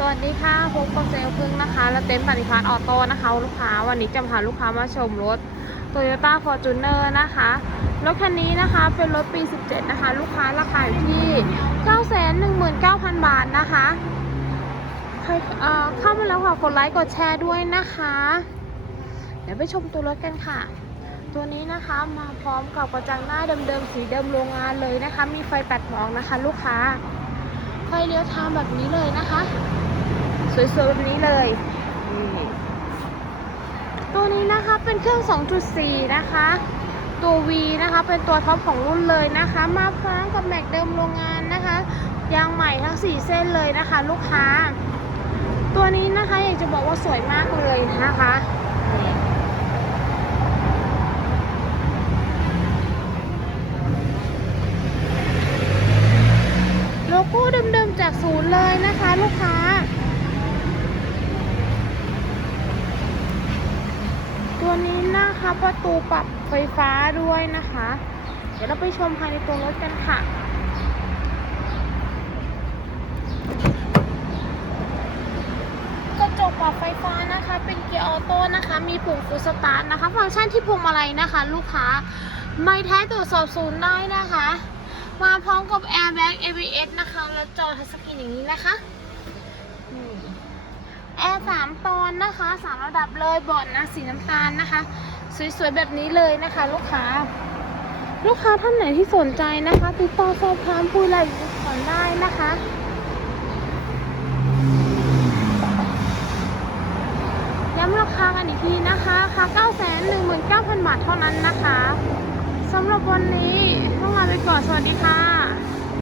สวัสดีค่ะพบกับเซลพึ่งนะคะ และเต็นท์ปฏิพัฒน์ออโต้นะคะ ลูกค้า วันนี้จะพาลูกค้ามาชมรถ Toyota Fortuner นะคะ รถคันนี้นะคะเป็นรถปี 17 นะคะ ลูกค้าราคาอยู่ที่ 919,000 บาทนะคะใครเอ่อเข้ามาแล้วค่ะ กดไลค์ กดแชร์ด้วยนะคะ เดี๋ยวไปชมตัวรถกันค่ะ ตัวนี้นะคะมาพร้อมกับกระจังหน้าเดิมๆ สีเดิมโรงงานเลยนะคะ มีไฟตัดหมอกนะคะ ลูกค้าไฟเลี้ยวทางแบบนี้เลยนะคะ สวยๆแบบนี้เลยตัวนี้นะคะเป็นเครื่อง 2.4 นะคะ ตัว V นะคะเป็นตัวท็อปของรุ่นเลยนะคะ มาพร้อมกับแม็กเดิมโรงงานนะคะยางใหม่ทั้ง 4 เส้นเลยนะคะ ลูกค้า ตัวนี้นะคะอยากจะบอกว่าสวยมากเลยนะคะโลโก้เดิมๆจากศูนย์เลยนะคะ ลูกค้า ตัว นี้นะคะประตูปรับไฟฟ้าด้วยนะคะ เดี๋ยวเราไปชมภายในตัวรถกันค่ะกระจกปรับไฟฟ้านะคะ เป็นเกียร์ออโต้นะคะ มีปุ่มฟูสตาร์ทนะคะ ฟังก์ชันที่พวงมาลัยนะคะ ลูกค้าไม่แท้ตรวจสอบศูนย์ได้นะคะ มาพร้อมกับ Airbag ABS นะคะ และจอทัชสกรีนอย่างนี้นะคะ 3 ตอนนะคะ3ระดับเลยบอดนะสีน้ำตาลนะคะ สวยๆแบบนี้เลยนะคะ ลูกค้า ลูกค้าท่านไหนที่สนใจนะคะ ติดต่อสอบถามพูดอายละเอียก่อนได้นะคะย้ำราคากันอีกทีนะคะค่ะ9 1 9 0 0 0 บาทเท่านั้นนะคะ สำหรับวันนี้ต้องลาไปก่อน สวัสดีค่ะ